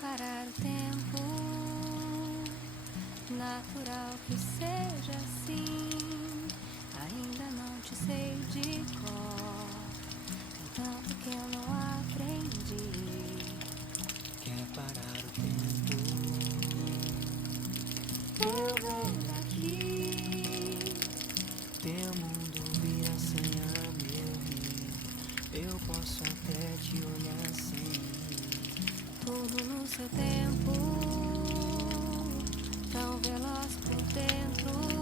parar o tempo, natural que seja assim. Ainda não te sei de cor, tanto que eu não aprendi. Quer parar o tempo? Eu venho aqui. Teu mundo vira senha, meu rim. Eu posso até te olhar sem. Tudo no seu tempo, tão veloz por dentro.